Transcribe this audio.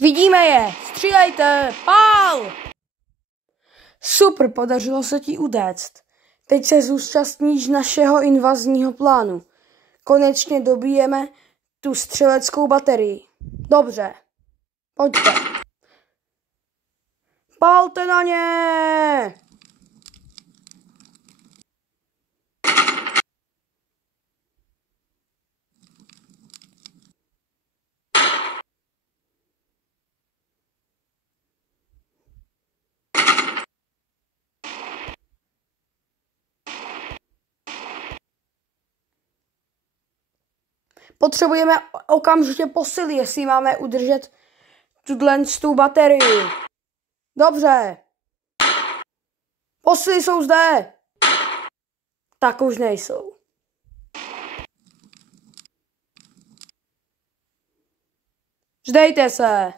Vidíme je! Střílejte! Pál! Super, podařilo se ti utéct. Teď se zúčastníš našeho invazního plánu. Konečně dobijeme tu střeleckou baterii. Dobře. Pojďte. Pálte na ně! Potřebujeme okamžitě posily, jestli máme udržet tu baterii. Dobře. Posily jsou zde. Tak už nejsou. Vzdejte se.